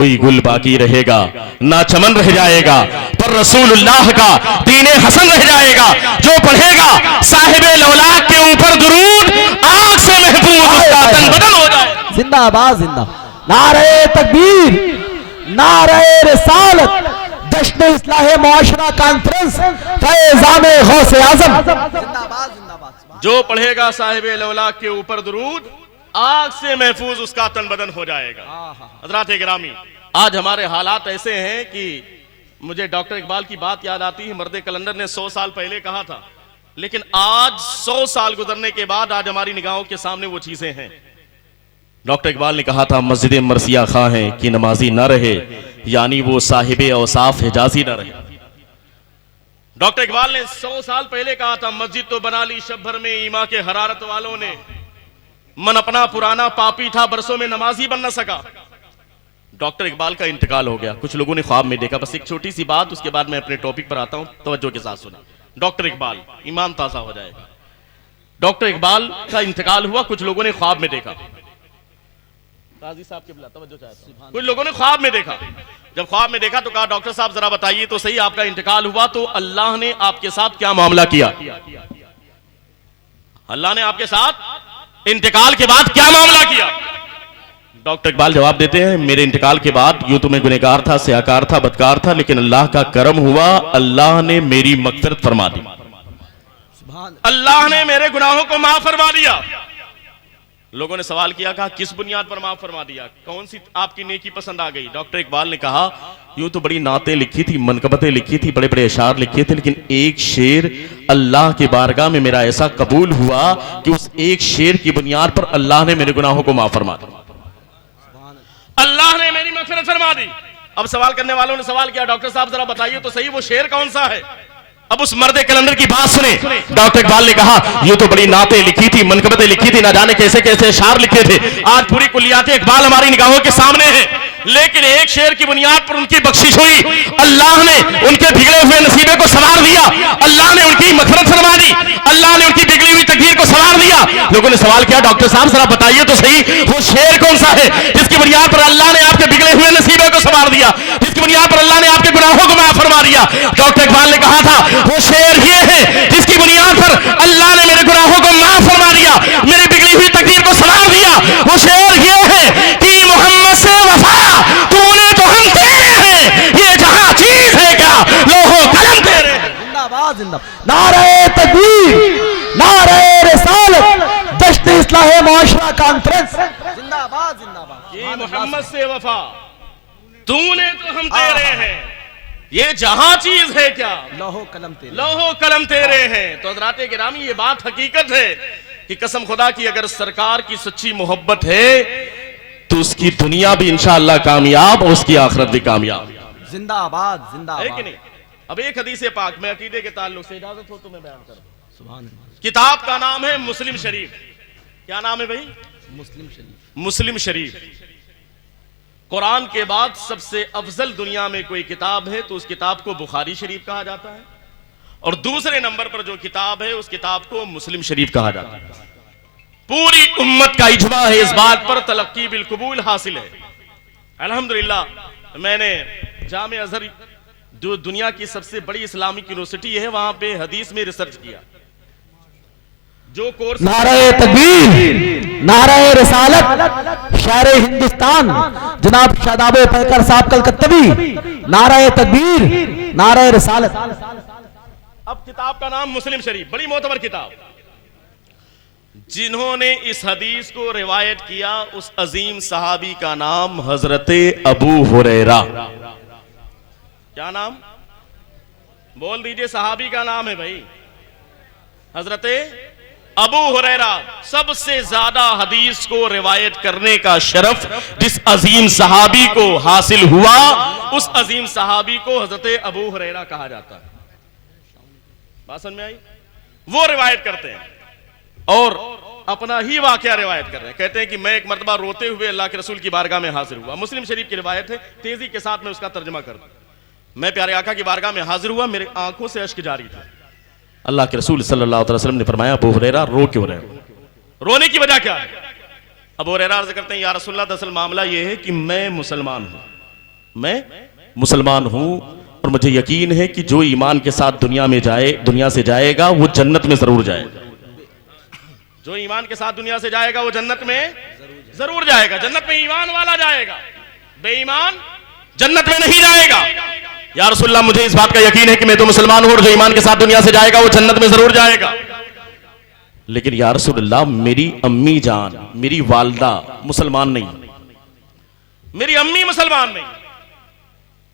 कोई गुल बाकी रहेगा ना चमन रह जाएगा, पर रसूलुल्लाह का दीने हसन रह जाएगा। जो पढ़ेगा साहिबे लौलाक के ऊपर दुरूद, आग से महफूज उसका तन बदन हो जाए। जिंदाबाद जिंदा। नारे तकबीर, नारे रिसालत, जश्न इस्लाह मुआशरा कॉन्फ्रेंस, फैज़ान गौसे आज़म। जिंदाबाद जिंदाबाद। जो पढ़ेगा साहिबे लौलाक के ऊपर दुरूद, आग से महफूज उसका तन बदन हो जाएगा। हज़रात गिरामी, आज हमारे हालात ऐसे हैं कि मुझे डॉक्टर इकबाल की बात याद आती है। मर्दे कलंदर ने 100 साल पहले कहा था, लेकिन आज 100 साल गुजरने के बाद आज हमारी निगाहों के सामने वो चीजें हैं। डॉक्टर इकबाल ने कहा था, मस्जिद मरसिया खां है कि नमाजी ना रहे, यानी वो साहिबे औसाफ हिजाजी ना रहे। डॉक्टर इकबाल ने 100 साल पहले कहा था, मस्जिद तो बना ली शब भर में ईमा के हरारत वालों ने, मन अपना पुराना पापी था बरसों में नमाजी बन न सका। डॉक्टर इकबाल का इंतकाल हो गया, कुछ लोगों ने ख्वाब में देखा। बस एक छोटी सी बात, उसके बाद मैं अपने टॉपिक पर आता हूं, तवज्जो के साथ सुना। डॉक्टर इकबाल, ईमान ताजा हो जाएगा। डॉक्टर इकबाल का इंतकाल हुआ, कुछ लोगों ने ख्वाब में देखा। काजी साहब के बुला, तवज्जो चाहता हूं। कुछ लोगों ने ख्वाब में देखा। जब ख्वाब में देखा तो कहा, डॉक्टर साहब जरा बताइए तो सही, आपका इंतकाल हुआ तो अल्लाह ने आपके साथ क्या मामला किया? अल्लाह ने आपके साथ इंतकाल के बाद क्या मामला किया? डॉक्टर इकबाल जवाब देते हैं, मेरे इंतकाल के बाद यूं तो मैं गुनहगार था, स्याकार था, बदकार था, लेकिन अल्लाह का करम हुआ, अल्लाह ने मेरी मग़फ़िरत फरमा दी, अल्लाह ने मेरे गुनाहों को माफ फरमा दिया। लोगों ने सवाल किया, कहा किस बुनियाद पर माफ फरमा दिया, कौन सी आपकी नेकी पसंद आ गई? डॉक्टर इकबाल ने कहा, यूं तो बड़ी नातें लिखी थी, मनकबतें लिखी थी, बड़े बड़े अशार लिखे थे, लेकिन एक शेर अल्लाह की बारगाह में मेरा ऐसा कबूल हुआ कि उस एक शेर की बुनियाद पर अल्लाह ने मेरे गुनाहों को माफ फरमा दिया, अल्लाह ने मेरी मग़फ़िरत फरमा दी। अब सवाल करने वालों ने सवाल किया, डॉक्टर साहब जरा बताइए तो सही, वो शेर कौन सा है? अब उस मर्दे कलंदर की बात सुने। डॉक्टर इकबाल ने कहा, ये तो बड़ी नातें लिखी थी, मनकबतें लिखी थी, ना जाने कैसे कैसे अशार लिखे थे। आज पूरी कुलियाते इकबाल हमारी निगाहों के सामने है, लेकिन एक शेर की बुनियाद पर उनकी बख्शिश हुई, अल्लाह ने उनके बिगड़े हुए नसीबे को संवार दिया, अल्लाह ने उनकी मग़फ़िरत फरमा दी, अल्लाह ने उनकी बिगड़ी हुई तकदीर को संवार दिया। लोगों ने सवाल किया, डॉक्टर साहब जरा बताइए तो सही, वो शेर कौन सा है जिसकी बुनियाद पर अल्लाह ने आपके बिगड़े हुए नसीबे को संवार दिया, जिसकी बुनियाद पर अल्लाह ने आपके गुनाहों को माफ फरमा दिया? डॉक्टर इकबाल ने कहा था, वो शेर ये है जिसकी बुनियाद पर अल्लाह ने मेरे गुनाहों को माफ फरमा दिया, मेरी बिगड़ी हुई तकदीर को संवार दिया। वो शेर ये है कि मोहम्मद से वफा तूने तो हम तेरे हैं, ये जहां चीज है क्या लोहो कलम तेरे। जिंदाबाद जिंदाबाद। नारे तकबीर, नारे रिसालत, जश्न इस्लाह मुआशरा कॉन्फ्रेंस। जिंदाबाद जिंदाबाद। ये मोहम्मद से वफा तूने तो हम तेरे हैं, ये जहां चीज है क्या लोहो कलम तेरे, लोहो कलम तेरे हैं। तो हज़रात गिरामी, ये बात हकीकत है कि कसम खुदा की अगर सरकार की सच्ची मोहब्बत है तो उसकी दुनिया भी इंशाअल्लाह कामयाब और उसकी आखिरत भी कामयाब। जिंदाबाद जिंदाबाद। है कि नहीं? अब एक हदीस पाक में अकीदे के ताल्लुक से इजाजत हो तो मैं बयान करूं। सुभान अल्लाह। किताब का नाम है मुस्लिम शरीफ। क्या नाम है भाई? मुस्लिम शरीफ। मुस्लिम शरीफ। कुरान के बाद सबसे अफजल दुनिया में कोई किताब है तो उस किताब को बुखारी शरीफ कहा जाता है, और दूसरे नंबर पर जो किताब है उस किताब को मुस्लिम शरीफ कहा जाता है। पूरी उम्मत का इजमा है इस बात पर, तलक्की बिल कबूल हासिल है अल्हम्दुलिल्लाह। मैंने जामे अज़हर, जो दुनिया की सबसे बड़ी इस्लामिक यूनिवर्सिटी है, वहां पे हदीस में रिसर्च किया। जो कोर्स नारे तकबीर, नारे रिसालत, शायर हिंदुस्तान जनाब शादाब पैकर साहब कलकत्तवी, नारे तकबीर, नारे रिसालत। अब किताब का नाम मुस्लिम शरीफ, बड़ी मोतबर किताब। जिन्होंने इस हदीस को रिवायत किया उस अजीम सहाबी का नाम हजरत अबू हुरैरा। क्या नाम? बोल दीजिए, सहाबी का नाम है भाई, हजरत अबू हुरैरा। सबसे ज्यादा हदीस को रिवायत करने का शरफ जिस अजीम सहाबी को हासिल हुआ, उस अजीम सहाबी को हजरत अबू हुरैरा कहा जाता है। बात समझ में आई? वो रिवायत करते हैं और अपना ही वाकया रिवायत कर रहे हैं। कहते हैं कि मैं एक मर्तबा रोते हुए अल्लाह के रसूल की बारगाह में हाजिर हुआ। मुस्लिम शरीफ की रिवायत है, तेजी के साथ मैं उसका तर्जुमा कर दूं। मैं प्यारे आका की बारगाह में हाजिर हुआ, मेरे आंखों से अश्क जारी थे। अल्लाह के रसूल सल्लल्लाहु अलैहि वसल्लम ने फरमाया, अबू हुरैरा रो क्यों रहे हो? रोने की वजह क्या है? अबू हुरैरा अर्ज़ करते हैं, या रसूलल्लाह, दरअसल मामला यह है कि मैं मुसलमान हूं। मैं मुसलमान हूं और मुझे यकीन है कि जो ईमान के साथ दुनिया से जाएगा वो जन्नत में जरूर जाएगा। जो ईमान के साथ दुनिया से जाएगा वो जन्नत में जरूर जाएगा। जन्नत में ईमान वाला जाएगा, बेईमान जन्नत में नहीं जाएगा। या रसूलल्लाह, मुझे इस बात का यकीन है कि मैं तो मुसलमान हूं और जो ईमान के साथ दुनिया से जाएगा वो जन्नत में जरूर जाएगा। लेकिन या रसूलल्लाह, मेरी अम्मी जान, मेरी वालदा मुसलमान नहीं, मेरी अम्मी मुसलमान नहीं।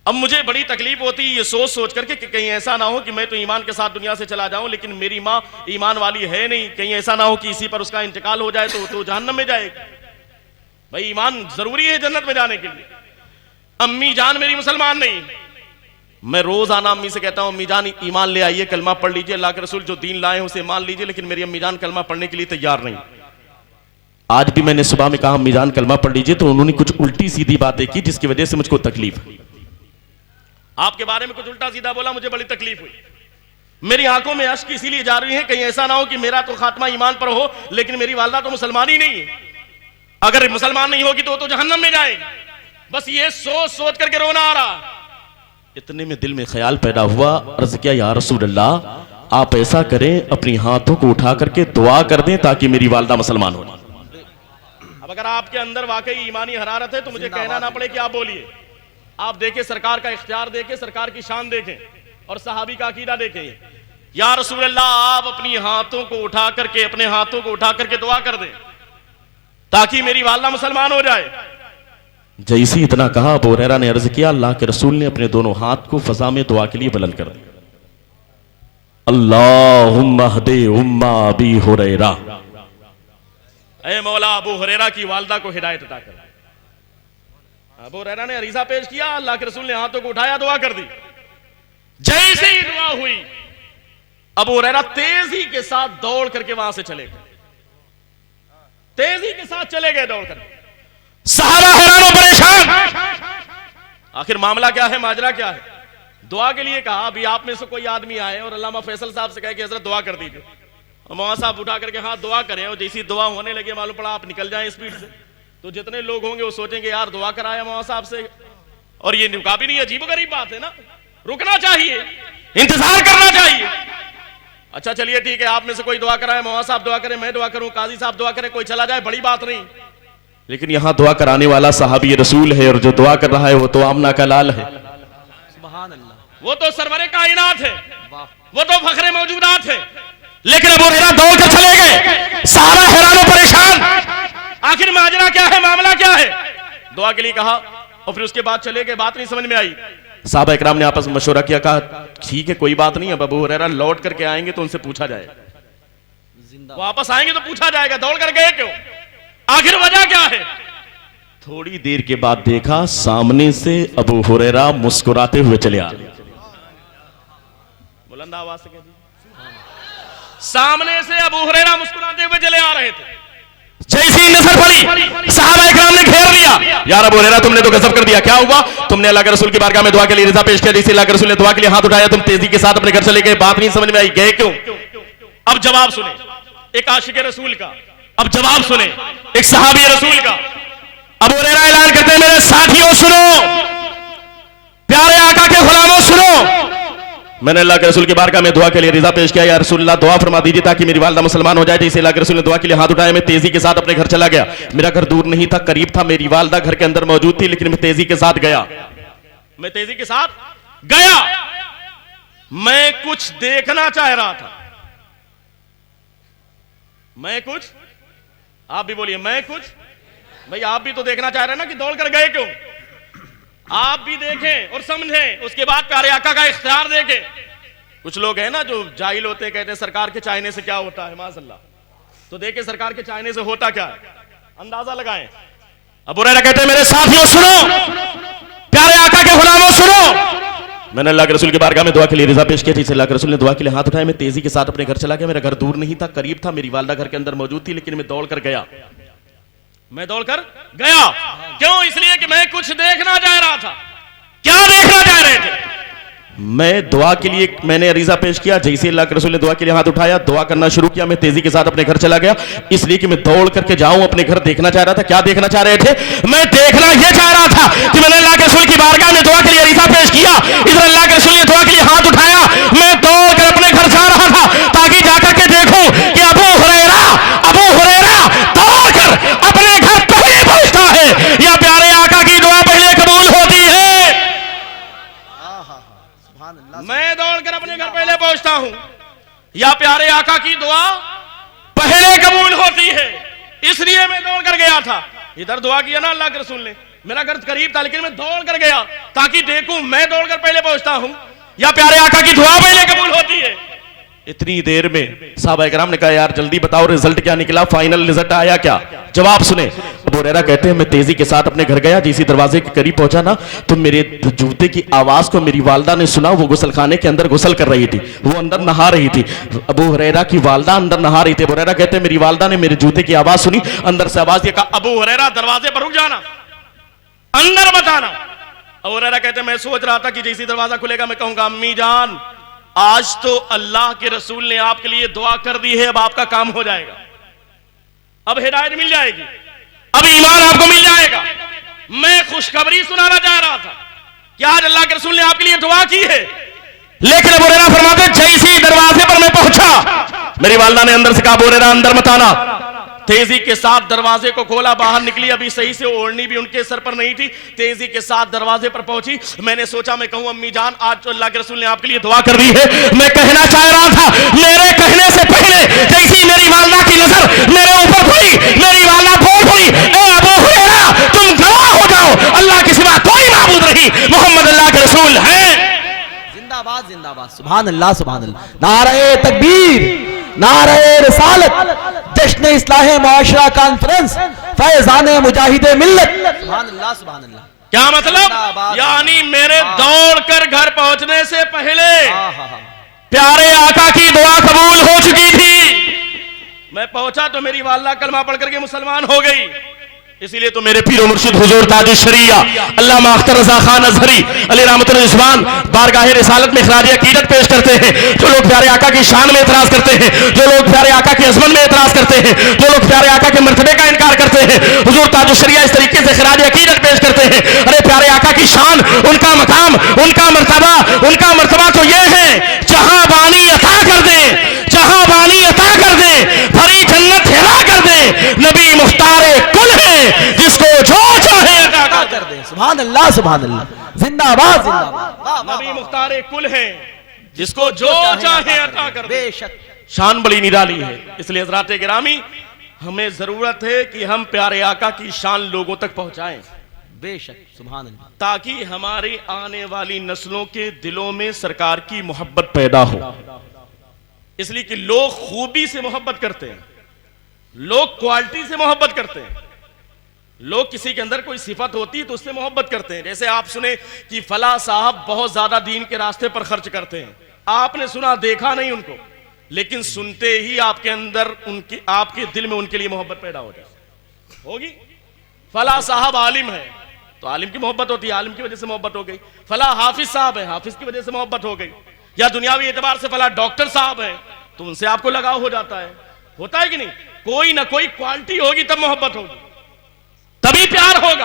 अब मुझे बड़ी तकलीफ होती है ये सोच सोच करके कि कहीं ऐसा ना हो कि मैं तो ईमान के साथ दुनिया से चला जाऊं लेकिन मेरी माँ ईमान वाली है नहीं, कहीं ऐसा ना हो कि इसी पर उसका इंतकाल हो जाए तो जहन्नम में जाएगा। भाई ईमान जरूरी है जन्नत में जाने के लिए। अम्मी जान मेरी मुसलमान नहीं। मैं रोज आना अम्मी से कहता हूं, अम्मी जान ईमान ले आइए, कलमा पढ़ लीजिए, अल्लाह के रसूल जो दीन लाए हैं उसे मान लीजिए। लेकिन मेरी अम्मी जान कलमा पढ़ने के लिए तैयार नहीं। आज भी मैंने सुबह में कहा अम्मी जान कलमा पढ़ लीजिए, तो उन्होंने कुछ उल्टी सीधी बातें की जिसकी वजह से मुझको तकलीफ हुई। आपके बारे में कुछ उल्टा सीधा बोला, मुझे बड़ी तकलीफ हुई। मेरी आंखों में अश्क इसीलिए जा रही है कहीं ऐसा ना हो कि मेरा तो खात्मा ईमान पर हो लेकिन मेरी वालदा तो मुसलमान ही नहीं है। अगर मुसलमान नहीं होगी तो जहन्नम में जाएगी। बस ये सोच सोच करके रोना आ रहा। इतने में दिल में ख्याल पैदा हुआ, अर्ज किया या रसूल अल्लाह, आप ऐसा करें अपनी हाथों को उठा करके दुआ कर दें ताकि मेरी वालदा मुसलमान हो। अब अगर आपके अंदर वाकई ईमानी हरारत है तो मुझे कहना ना पड़े कि आप बोलिए। आप देखें सरकार का इख्तियार देखें, सरकार की शान देखें और सहाबी का अकीदा देखें। या रसूल अल्लाह, आप अपनी हाथों को उठा करके, अपने हाथों को उठा करके दुआ कर दें ताकि मेरी वालदा मुसलमान हो जाए। जैसे इतना कहा अबू हुरैरा ने अर्ज किया, अल्लाह के रसूल ने अपने दोनों हाथ को फजा में दुआ के लिए बुलंद कर दिया। अल्लाहुम्मा हदे उम्मा अबी हुरैरा, ऐ मौला अबू हुरैरा की वालदा को हिदायत अता कर। अबू हुरैरा ने अरीजा पेश किया, अल्लाह के रसूल ने हाथों को उठाया, दुआ कर दी। जैसे ही दुआ हुई अबू हुरैरा तेजी के साथ दौड़ करके वहां से चले गए। तेजी के साथ चले गए दौड़ कर। सहाबा हैरान और परेशान, आखिर मामला क्या है, माजरा क्या है। दुआ के लिए कहा, अभी आप में से कोई आदमी आए और अल्लामा फैसल साहब से कहे कि हजरत दुआ कर दीजिए। और मौलाना साहब उठा करके हाथ दुआ करें और जैसी दुआ होने लगे मालूम पड़ा आप निकल जाएं स्पीड से, तो जितने लोग होंगे वो सोचेंगे यार दुआ कराया मौलाना साहब से। और ये रुका भी नहीं, अजीब गरीब बात है ना। रुकना चाहिए, इंतजार करना चाहिए। अच्छा चलिए ठीक है, आप में से कोई दुआ कराए, मौलाना साहब दुआ करें, मैं दुआ करूं, काजी साहब दुआ करें, कोई चला जाए, बड़ी बात नहीं। लेकिन यहां दुआ कराने वाला सहाबी रसूल है और जो दुआ कर रहा है वो तो आमना का लाल है। सुभान अल्लाह, वो तो सरवरे कायनात है, वो तो फखरे मौजूदात है। लेकिन अबू हुरैरा दौड़ कर चले गए, सारा हैरान और परेशान। आखिर माजरा क्या है, मामला क्या है। दुआ के लिए कहा और फिर उसके बाद चले गए। बात नहीं समझ में आई। साहबा इकराम ने आपस में मशवरा किया, कहा ठीक है कोई बात नहीं, अब अबू हुरैरा लौट करके आएंगे तो उनसे पूछा जाए, वापस आएंगे तो पूछा जाएगा दौड़ कर गए क्यों, आखिर वजह क्या है। थोड़ी देर के बाद देखा सामने से अबू हुरैरा मुस्कुराते हुए चले आ रहे। बुलंद आवाज से कह दी, सामने से अबू हुरैरा मुस्कुराते हुए चले आ रहे थे। जैसी नजर पड़ी सहाबा इकराम ने घेर लिया, यार अबू हुरैरा तुमने तो गजब कर दिया, क्या हुआ। तुमने अल्लाह के रसूल की बारगाह में दुआ के लिए रिजा पेश किया, जैसे अल्लाह के रसूल ने दुआ के लिए हाथ उठाया तुम तेजी के साथ अपने घर चले गए। बात नहीं समझ में आई, गए क्यों। अब जवाब सुने एक आशिक रसूल का, अब जवाब सुने एक सहाबी रसूल का। अबू हुरैरा ऐलान करते हैं, मेरे साथियों सुनो, प्यारे आका के गुलामों सुनो, मैंने अल्लाह के रसूल की बारगाह में दुआ के लिए रिजा पेश किया, या रसूलल्लाह दुआ फरमा दीजिए ताकि मेरी वालदा मुसलमान हो जाए। जैसे अल्लाह के रसूल ने दुआ के लिए हाथ उठाया, मैं तेजी के साथ अपने घर चला गया। मेरा घर दूर नहीं था, करीब था, मेरी वालदा घर के अंदर मौजूद थी, लेकिन मैं तेजी के साथ गया। मैं तेजी के साथ गया, मैं कुछ देखना चाह रहा था। मैं कुछ, आप भी बोलिए मैं कुछ। भाई आप भी तो देखना चाह रहे हैं ना कि दौड़ कर गए क्यों। आप भी देखें और समझें, उसके बाद प्यारे आका का इख्तियार देखें। कुछ लोग हैं ना जो जाहिल होते हैं, कहते हैं सरकार के चाहने से क्या होता है, माज़अल्लाह। तो देखें सरकार के चाहने से होता क्या है, अंदाजा लगाएं। अबू हुरैरा कहते हैं, मेरे साथियों सुनो, प्यारे आका के गुलामों सुनो, मैंने अल्लाह के रसूल की बारगाह में दुआ के लिए रिजा पेश किया। जैसे अल्लाह के रसूल ने दुआ के लिए हाथ उठाया, मैं तेजी के साथ अपने घर चला गया। मेरा घर दूर नहीं था, करीब था, मेरी वालदा घर के अंदर मौजूद थी, लेकिन मैं दौड़ कर गया। मैं दौड़ कर गया क्यों, इसलिए कि मैं कुछ देखना चाह रहा था। क्या देखना चाह रहे थे। मैं दुआ के लिए मैंने अरीजा पेश किया, जैसे अल्लाह के रसूल ने दुआ के लिए हाथ उठाया, दुआ करना शुरू किया। मैं तेजी के साथ अपने घर चला गया, इसलिए कि मैं दौड़ करके जाऊं, अपने घर देखना चाह रहा था। क्या देखना चाह रहे थे, मैं देखना यह चाह रहा था कि मैंने अल्लाह के रसूल की बारगाह इधर अल्लाह के रसूल ने दुआ के लिए हाथ उठाया, मैं दौड़कर अपने घर जा रहा था ताकि जाकर के देखूं कि अबू हुरैरा दौड़कर अपने घर पहले पहुंचता है या प्यारे आका की दुआ पहले कबूल होती है। मैं दौड़कर अपने घर पहले पहुंचता हूं या प्यारे आका की दुआ पहले कबूल होती है, इसलिए मैं दौड़ कर गया था। इधर दुआ किया ना अल्लाह के रसूल ने, मेरा घर करीब था लेकिन मैं दौड़ कर गया ताकि देखूं मैं दौड़कर पहले पहुंचता हूं या प्यारे आका की दुआ पहले कबूल होती है। इतनी देर में साहबा इकराम ने कहा यार जल्दी बताओ रिजल्ट क्या निकला, फाइनल रिजल्ट आया क्या? जवाब सुने। अबू हुरैरा कहते हैं मैं तेजी के साथ अपने घर गया, जिस दरवाजे के करीब पहुंचा ना तो मेरे जूते की आवाज को मेरी वालदा ने सुना। वो गुसलखाने के अंदर गुसल कर रही थी, वो अंदर नहा रही थी। अबू हुरैरा की वालदा अंदर नहा रही थी। अबू हुरैरा कहते हैं मेरी वालदा ने मेरे जूते की आवाज सुनी, अंदर से आवाज ये कहा अबू हुरैरा दरवाजे पर रुक जाना, अंदर मत आना। अबू हुरैरा कहते हैं मैं सोच रहा था कि जैसे दरवाजा खुलेगा मैं कहूंगा अम्मी जान आज तो अल्लाह के रसूल ने आपके लिए दुआ कर दी है, अब आपका काम हो जाएगा, अब हिदायत मिल जाएगी, अब ईमान आपको मिल जाएगा। मैं खुशखबरी सुनाना चाह रहा था कि आज अल्लाह के रसूल ने आपके लिए दुआ की है। लेकिन अबू हुरैरा फरमाते जैसे दरवाजे पर मैं पहुंचा मेरी वालदा ने अंदर से कहा अबू हुरैरा अंदर मत आना। तेजी के साथ दरवाजे को खोला, बाहर निकली, अभी सही से ओढ़नी भी उनके सर पर नहीं थी। तेजी के साथ दरवाजे पर पहुंची। मैंने सोचा मैं कहूं अम्मी जान आज तो अल्लाह के रसूल ने आपके लिए दुआ कर दी है। मैं कहना चाह रहा था, मेरे कहने से पहले जैसी मेरी वालदा की नजर मेरे ऊपर पड़ी, मेरी वालदा बोल पड़ी ए अबू हुरैरा तुम गवाह हो जाओ अल्लाह के सिवा कोई माबूद नहीं, मोहम्मद अल्लाह के रसूल हैं। जिंदाबाद जिंदाबाद, सुभान अल्लाह सुभान अल्लाह। नारे तकबीर, नारे रिसालत, जश्न इस्लाह मुआशरा कॉन्फ्रेंस, फैजाने मुजाहिदे मिल्लत। सुभान अल्लाह सुभान अल्लाह। क्या मतलब? यानी मेरे दौड़कर घर पहुंचने से पहले प्यारे आका की दुआ कबूल हो चुकी थी। मैं पहुंचा तो मेरी वालदा कलमा पढ़ करके मुसलमान हो गई। इसीलिए तो मेरे पीर मुर्शिद हुजूर ताज शरिया अल्लामा अख्तर रजा खान अजहरी अली रहमतुल रिजवान बारगाह रिसालत में खराज अकीदत पेश करते हैं। जो लोग प्यारे आका की शान में एतराज करते हैं, जो लोग प्यारे आका की अजमत में एतराज करते हैं, जो लोग प्यारे आका के मर्तबे का इनकार करते हैं, हुजूर ताज शरिया इस तरीके से खराज अकीदत पेश करते हैं। अरे प्यारे आका की शान, उनका मकाम, उनका मर्तबा तो ये है जहां बानी अता कर दे, जहां बानी अता कर दे, भरी जन्नत हिला कर दे। नबी मुख्तारे कुल है जिसको जो चाहे अता कर दे। सुभान अल्लाह सुभान अल्लाह, जिंदाबाद जिंदाबाद। नबी मुख्तारे कुल है जिसको जो चाहे अता कर दे। बेशक शान बड़ी निराली है। इसलिए हज़रात गिरामी हमें जरूरत है कि हम प्यारे आका की शान लोगों तक पहुंचाएं, बेशक सुभान अल्लाह, ताकि हमारी आने वाली नस्लों के दिलों में सरकार की मोहब्बत पैदा हो। इसलिए कि लोग खूबी से मोहब्बत करते हैं, लोग क्वालिटी से मोहब्बत करते हैं, लोग किसी के अंदर कोई सिफत होती है तो उससे मोहब्बत करते हैं। जैसे आप सुने कि फला साहब बहुत ज्यादा दीन के रास्ते पर खर्च करते हैं, आपने सुना देखा नहीं उनको, लेकिन सुनते ही आपके अंदर उनके आपके दिल में उनके लिए मोहब्बत पैदा हो जाए होगी। फला साहब आलिम है तो आलिम की मोहब्बत होती है, आलिम की वजह से मोहब्बत हो गई। फला हाफिज साहब है, हाफिज की वजह से मोहब्बत हो गई। या दुनियावी एतबार से फला डॉक्टर साहब है तो उनसे आपको लगाव हो जाता है, होता है कि नहीं? कोई ना कोई क्वालिटी होगी तब मोहब्बत होगी, तभी प्यार होगा।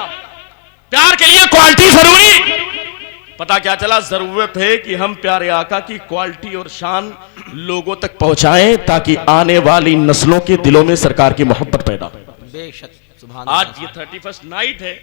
प्यार के लिए क्वालिटी जरूरी। पता क्या चला? जरूरत है कि हम प्यारे आका की क्वालिटी और शान लोगों तक पहुंचाएं ताकि आने वाली नस्लों के दिलों में सरकार की मोहब्बत पैदा हो। बेशक सुभान। आज ये 31st नाइट है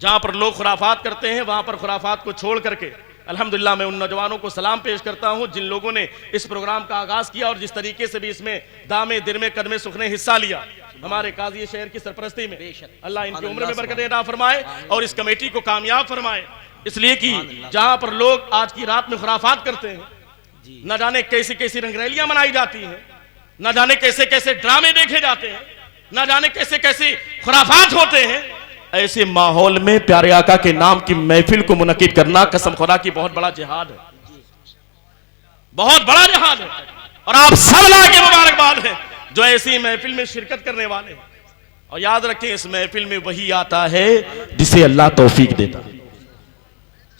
जहां पर लोग खुराफात करते हैं, वहां पर खुराफात को छोड़ करके अल्हम्दुलिल्लाह मैं उन नौजवानों को सलाम पेश करता हूं जिन लोगों ने इस प्रोग्राम का आगाज किया और जिस तरीके से भी इसमें दामे दिरमे कदमे सुखने हिस्सा लिया हमारे काजी शहर की सरपरस्ती में। अल्लाह इनकी उम्र में बरकत अता फरमाए और इस कमेटी को कामयाब फरमाए। इसलिए कि जहां पर लोग आज की रात में खुराफात करते हैं, न जाने कैसी कैसी रंगरैलियां मनाई जाती हैं, न जाने कैसे कैसे ड्रामे देखे जाते हैं, न जाने कैसे कैसे खुराफात होते हैं, ऐसे माहौल में प्यारे आका के नाम की महफिल को मुनक्किद करना कसम खुदा की बहुत बड़ा जिहाद है, बहुत बड़ा जिहाद है। और आप सब ला के मुबारकबाद है जो ऐसी महफिल में शिरकत करने वाले हैं। और याद रखें इस महफिल में वही आता है जिसे अल्लाह तौफीक देता है।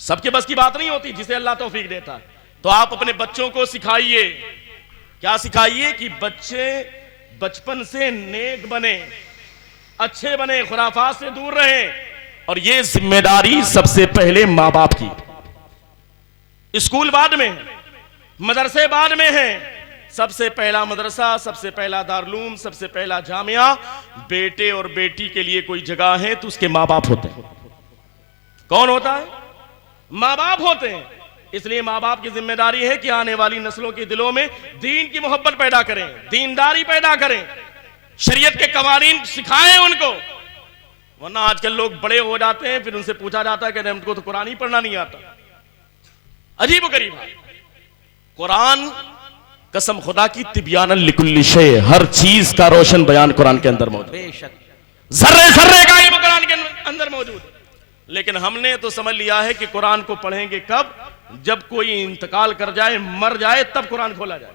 सबके बस की बात नहीं होती जिसे अल्लाह तौफीक देता है। तो आप अपने बच्चों को सिखाइए, क्या सिखाइए कि बच्चे बचपन से नेक बने, अच्छे बने, खुराफात से दूर रहें। और ये जिम्मेदारी सबसे पहले माँ बाप की। स्कूल बाद में है, मदरसे बाद में है। सबसे पहला मदरसा, सबसे पहला दारुलूम, सबसे पहला जामिया। बेटे और बेटी के लिए कोई जगह है तो उसके माँ बाप होते हैं। कौन होता है? माँ बाप होते हैं। इसलिए माँ बाप की जिम्मेदारी है कि आने वाली नस्लों के दिलों में दीन की मोहब्बत पैदा करें, दीनदारी पैदा करें, शरीयत के कवानीन सिखाएं उनको। वरना आजकल लोग बड़े हो जाते हैं, फिर उनसे पूछा जाता है कि हमको तो कुरान ही पढ़ना नहीं आता। अजीब व गरीब है। कुरान कसम खुदा की तिब्यानन लिकुल्ली शै, हर चीज का रोशन बयान कुरान के अंदर मौजूद, बेशक जर्रे जर्रे का इल्म कुरान के अंदर मौजूद है। लेकिन हमने तो समझ लिया है कि कुरान को पढ़ेंगे कब? जब कोई इंतकाल कर जाए, मर जाए, तब कुरान खोला जाए।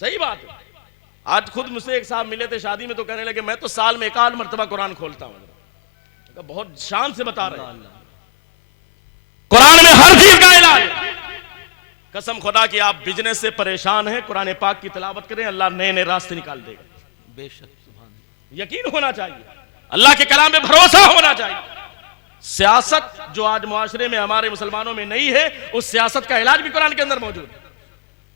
सही बात है। आज खुद मुझसे एक साहब मिले थे शादी में, तो कहने लगे मैं तो साल में 1 मरतबा कुरान खोलता हूं। बहुत शान से बता रहे हैं, कुरान में हर चीज का इलाज। कसम खुदा कि आप बिजनेस से परेशान हैं, कुरान पाक की तिलावत करें, अल्लाह नए नए रास्ते निकाल देगा। बेशक, यकीन होना चाहिए, अल्लाह के कलाम पे भरोसा होना चाहिए। सियासत जो आज मुआशरे में हमारे मुसलमानों में नहीं है, उस सियासत का इलाज भी कुरान के अंदर मौजूद है।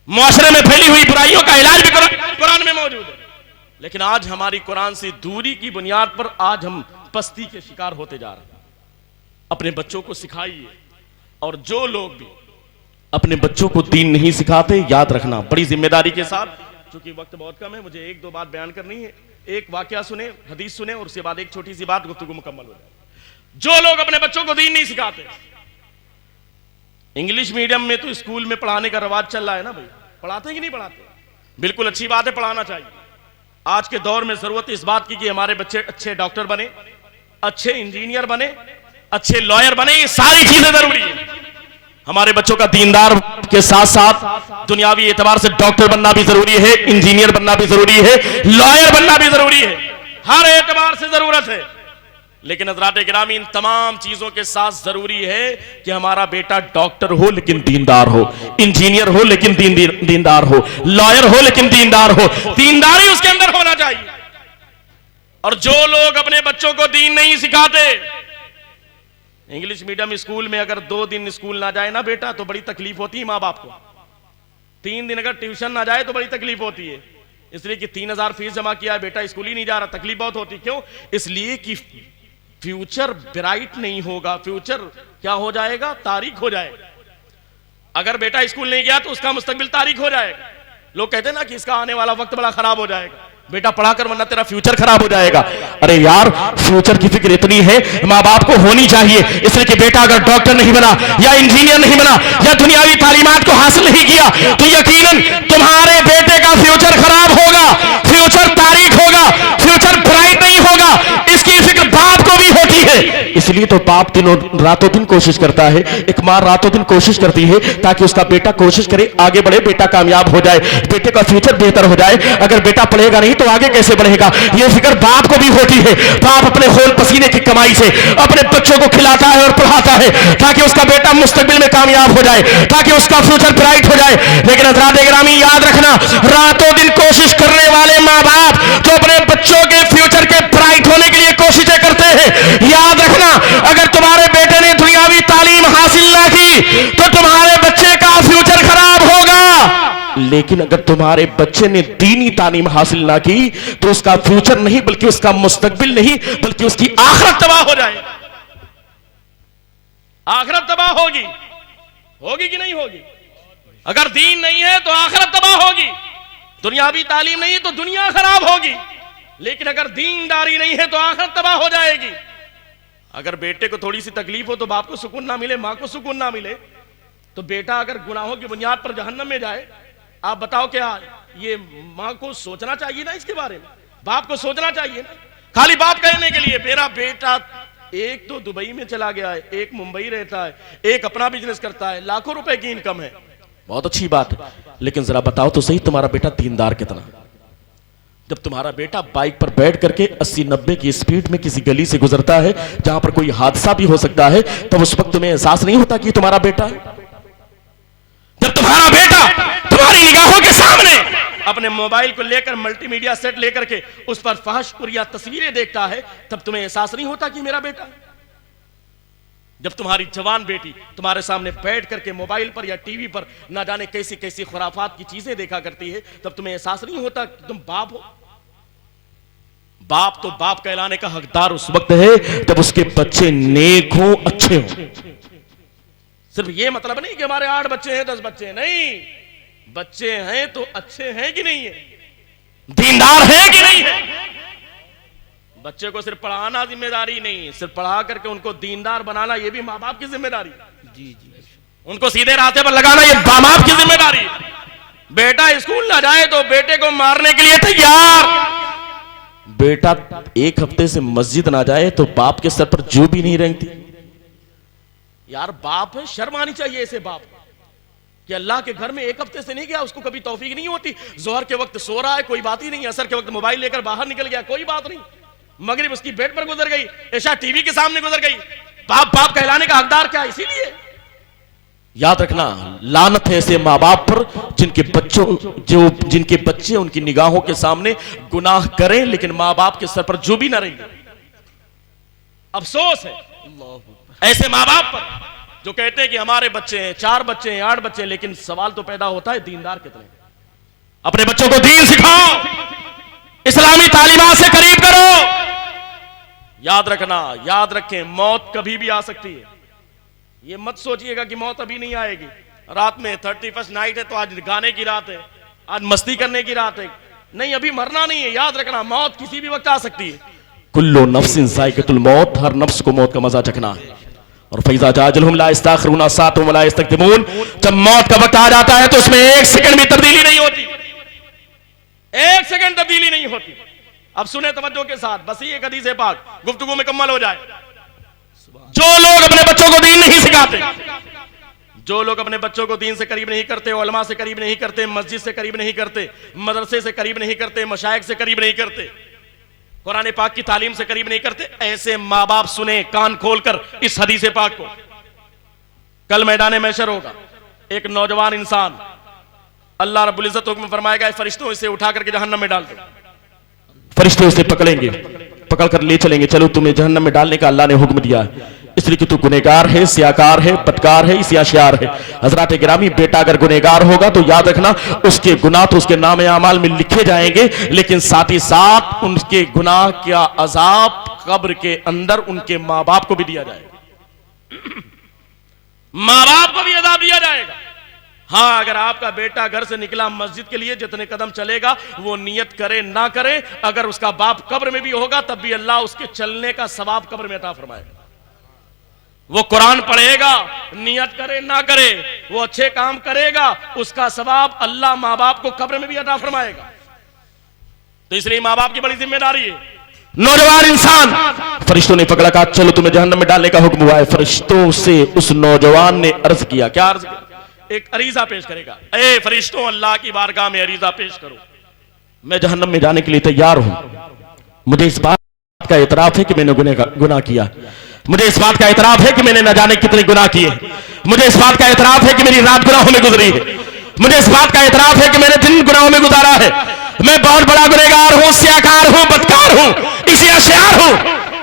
मुआशरे में फैली हुई बुराइयों का इलाज भी कुरान में मौजूद है। लेकिन आज हमारी कुरान से दूरी की बुनियाद पर आज हम पस्ती के शिकार होते जा रहे हैं। अपने बच्चों को सिखाइए, और जो लोग भी अपने बच्चों को दीन नहीं सिखाते, याद रखना बड़ी जिम्मेदारी के साथ, चूंकि वक्त बहुत कम है, मुझे 1-2 बात बयान करनी है। एक वाकया सुने, हदीस सुने, और उसके बाद एक छोटी सी बात, गुफ्तगू मुकम्मल हो जाए। जो लोग अपने बच्चों को दीन नहीं सिखाते, इंग्लिश मीडियम में तो स्कूल में पढ़ाने का रवाज चल रहा है ना भाई, पढ़ाते कि नहीं पढ़ाते? बिल्कुल अच्छी बात है, पढ़ाना चाहिए। आज के दौर में जरूरत इस बात की कि हमारे बच्चे अच्छे डॉक्टर बने, अच्छे इंजीनियर बने, अच्छे लॉयर बने। ये सारी चीजें जरूरी है। हमारे बच्चों का दीनदार के साथ साथ दुनियावी एतबार से डॉक्टर बनना भी जरूरी है, इंजीनियर बनना भी जरूरी है, लॉयर बनना भी जरूरी है। हर एतबार से जरूरत है। लेकिन हज़रात गिरामी, इन तमाम चीजों के साथ जरूरी है कि हमारा बेटा डॉक्टर हो लेकिन दीनदार हो, इंजीनियर हो लेकिन दीनदार हो, लॉयर हो लेकिन दीनदार हो। दीनदारी उसके अंदर होना चाहिए। और जो लोग अपने बच्चों को दीन नहीं सिखाते, इंग्लिश मीडियम स्कूल में अगर 2 दिन स्कूल ना जाए ना बेटा, तो बड़ी तकलीफ होती है माँ बाप को। 3 दिन अगर ट्यूशन ना जाए तो बड़ी तकलीफ होती है। इसलिए कि 3000 फीस जमा किया है, बेटा स्कूल ही नहीं जा रहा, तकलीफ बहुत होती। क्यों? इसलिए कि फ्यूचर ब्राइट नहीं होगा, फ्यूचर क्या हो जाएगा? तारीख हो जाएगा। अगर बेटा स्कूल नहीं गया तो उसका मुस्तकबिल तारीख हो जाएगा। लोग कहते हैं ना कि इसका आने वाला वक्त बड़ा खराब हो जाएगा, बेटा पढ़ा कर वरना तेरा फ्यूचर खराब हो जाएगा। अरे यार, फ्यूचर की फिक्र इतनी है माँ बाप को होनी चाहिए, इसलिए कि बेटा अगर डॉक्टर नहीं बना या इंजीनियर नहीं बना या दुनियावी तालीमात को हासिल नहीं किया तो यकीनन तुम्हारे बेटे का फ्यूचर खराब होगा, फ्यूचर तारीख होगा, फ्यूचर ब्राइट नहीं होगा। इसकी फिक्र बाप को भी होती है। इसलिए तो बाप रातों दिन कोशिश करता है, एक माँ रातों दिन कोशिश करती है ताकि उसका बेटा कोशिश करे, आगे बढ़े, बेटा कामयाब हो जाए, बेटे का फ्यूचर बेहतर हो जाए। अगर बेटा पढ़ेगा नहीं तो आगे कैसे बढ़ेगा? ये फिक्र बाप को भी होती है। बाप अपने खून पसीने की कमाई से अपने बच्चों को खिलाता है और पढ़ाता है ताकि उसका बेटा मुस्तकबिल में कामयाब हो जाए, ताकि उसका फ्यूचर ब्राइट हो जाए। लेकिन हज़रात गिरामी, याद रखना, रातों दिन कोशिश करने वाले माँ बाप जो अपने बच्चों के फ्यूचर के ब्राइट होने के लिए कोशिशें करते हैं, याद रखना, अगर तुम्हारे बेटे ने दुनियावी तालीम हासिल ना की तो तुम्हारे बच्चे का फ्यूचर खराब होगा। लेकिन अगर तुम्हारे बच्चे ने दीनी तालीम हासिल ना की तो उसका फ्यूचर नहीं बल्कि उसका मुस्तकबिल नहीं बल्कि उसकी आखिरत तबाह हो जाए। आखिरत तबाह होगी, होगी कि नहीं होगी? अगर दीन नहीं है तो आखिरत तबाह होगी, दुनियावी तालीम नहीं तो दुनिया खराब होगी। लेकिन अगर दीनदारी नहीं है तो आखिरत तबाह हो जाएगी। अगर बेटे को थोड़ी सी तकलीफ हो तो बाप को सुकून ना मिले, मां को सुकून ना मिले, तो बेटा अगर गुनाहों की बुनियाद पर जहन्नम में जाए, आप बताओ क्या ये मां को सोचना चाहिए ना इसके बारे में? बाप को सोचना चाहिए ना। खाली बाप कहने के लिए मेरा बेटा एक तो दुबई में चला गया है, एक मुंबई रहता है, एक अपना बिजनेस करता है, लाखों रुपए की इनकम है, बहुत अच्छी बात है। लेकिन जरा बताओ तो सही, तुम्हारा बेटा दीनदार कितना? जब तुम्हारा बेटा बाइक पर बैठ करके 80-90 की स्पीड में किसी गली से गुजरता है जहां पर कोई हादसा भी हो सकता है, तब उस वक्त तुम्हें एहसास नहीं होता कि तुम्हारा बेटा है? जब तुम्हारा बेटा तुम्हारी निगाहों के सामने अपने मोबाइल को लेकर मल्टीमीडिया सेट लेकर के उस पर फहशपुरिया तस्वीरें देखता है, तब तुम्हें एहसास नहीं होता कि मेरा बेटा है? जब तुम्हारी जवान बेटी तुम्हारे सामने बैठ करके मोबाइल पर या टीवी पर ना जाने कैसी कैसी खुराफात की चीजें देखा करती है, तब तुम्हें एहसास नहीं होता कि तुम बाप हो? बाप तो बाप कहलाने का हकदार उस वक्त है जब उसके बच्चे नेक हो, अच्छे हो। सिर्फ ये मतलब नहीं कि हमारे 8 बच्चे हैं, 10 बच्चे हैं, नहीं, बच्चे हैं तो अच्छे हैं कि नहीं है, दीनदार हैं कि नहीं है। बच्चे को सिर्फ पढ़ाना जिम्मेदारी नहीं है, सिर्फ पढ़ा करके उनको दीनदार बनाना ये भी माँ बाप की जिम्मेदारी है। जी जी, उनको सीधे रास्ते पर लगाना ये माँ बाप की जिम्मेदारी है। बेटा स्कूल ना जाए तो बेटे को मारने के लिए तैयार, बेटा 1 हफ्ते से मस्जिद ना जाए तो बाप के सर पर जो भी नहीं रेंगती। यार बाप है, शर्म आनी चाहिए ऐसे बाप कि अल्लाह के घर में 1 हफ्ते से नहीं गया, उसको कभी तौफीक नहीं होती। जोहर के वक्त सो रहा है, कोई बात ही नहीं, असर के वक्त मोबाइल लेकर बाहर निकल गया, कोई बात नहीं, मगरिब उसकी बेड पर गुजर गई, ऐशा टीवी के सामने गुजर गई। बाप बाप कहलाने का हकदार क्या? इसीलिए याद रखना, लानत है ऐसे माँ बाप पर जिनके बच्चे उनकी निगाहों के सामने गुनाह करें लेकिन माँ बाप के सर पर जो भी ना रहेंगे। अफसोस है ऐसे माँ बाप पर जो कहते हैं कि हमारे बच्चे हैं, 4 बच्चे हैं, 8 बच्चे हैं, लेकिन सवाल तो पैदा होता है दीनदार कितने? अपने बच्चों को दीन सिखाओ, इस्लामी तालीमात से करीब करो। याद रखना, याद रखें, मौत कभी भी आ सकती है। ये मत सोचिएगा कि मौत अभी नहीं आएगी, रात में 31st नाइट है तो आज गाने की रात है, आज मस्ती करने की रात है, नहीं, अभी मरना नहीं है। याद रखना, मौत किसी भी वक्त आ सकती है। कुल्लु नफ्सिन ज़ाइक़तुल मौत, हर नफ्स को मौत का मजा चखना है। और फैज़ा जाअजलहुम ला यस्तखिरून साअतन वला यस्तक़दिमून, जब मौत का वक्त आ जाता है तो उसमें 1 सेकंड भी तब्दीली नहीं होती, 1 सेकंड तब्दीली नहीं होती। अब सुने तवज्जो के साथ, बस ये एक हदीस पाक गुफ्तगू में मुकम्मल हो जाए। जो लोग अपने बच्चों को दीन नहीं सिखाते, जो लोग अपने बच्चों को दीन से करीब नहीं करते, उलमा से करीब नहीं करते, मस्जिद से करीब नहीं करते, मदरसे से करीब नहीं करते, मशाइख से करीब नहीं करते, कुरान पाक की तालीम से करीब नहीं करते, ऐसे माँ बाप सुने कान खोलकर इस हदीस पाक को। कल मैदान महशर होगा, एक नौजवान इंसान, अल्लाह रब्बुल इज्जत हुक्म फरमाएगा, फरिश्तों इसे उठा करके जहन्नम में डाल दो। फरिश्ते उसे पकड़ेंगे, पकड़ कर ले चलेंगे, चलो तुम्हें जहन्नम में डालने का अल्लाह ने हुक्म दिया है, इसलिए कि तू गुनहगार है, सियाकार है, बदकार है, सियाशियार है। हजरत गिरामी, बेटा अगर गुनहगार होगा तो याद रखना उसके गुनाह तो उसके नाम आमाल में लिखे जाएंगे, लेकिन साथ ही साथ उनके गुनाह का अजाब कब्र के अंदर उनके माँ बाप को भी दिया जाएगा, माँ बाप को भी अजाब दिया जाएगा। हाँ, अगर आपका बेटा घर से निकला मस्जिद के लिए, जितने कदम चलेगा वो नियत करे ना करे, अगर उसका बाप कब्र में भी होगा तब भी अल्लाह उसके चलने का सवाब कब्र में अता फरमाएगा। वो कुरान पढ़ेगा, नियत करे ना करे, वो अच्छे काम करेगा, उसका सवाब अल्लाह माँ बाप को कब्र में भी अता फरमाएगा। तो इसलिए माँ बाप की बड़ी जिम्मेदारी है। नौजवान इंसान, फरिश्तों ने पकड़ा, कहा चलो तुम्हें जहन्नम में डालने का हुक्म हुआ है। फरिश्तों से उस नौजवान ने अर्ज किया, क्या अर्ज किया? एक अरीजा पेश करेगा, ए फरिश्तों, अल्लाह की बारगाह में अरीजा पेश करो, मैं जहन्नम में जाने के लिए तैयार हूं। मुझे इस बात का इतराफ है कि मैंने गुनाह किया, मुझे इस बात का इतराफ है कि मैंने न जाने कितने गुनाह किए, मुझे इस बात का इतराफ है कि मेरी रात गुनाहों में गुजरी है, मुझे इस बात का इतराफ है कि मैंने दिन गुनाहों में गुजारा है। मैं बहुत बड़ा गुनहगार हूं, सियाकार हूं, बदकार हूं, इसी अशियार हूं,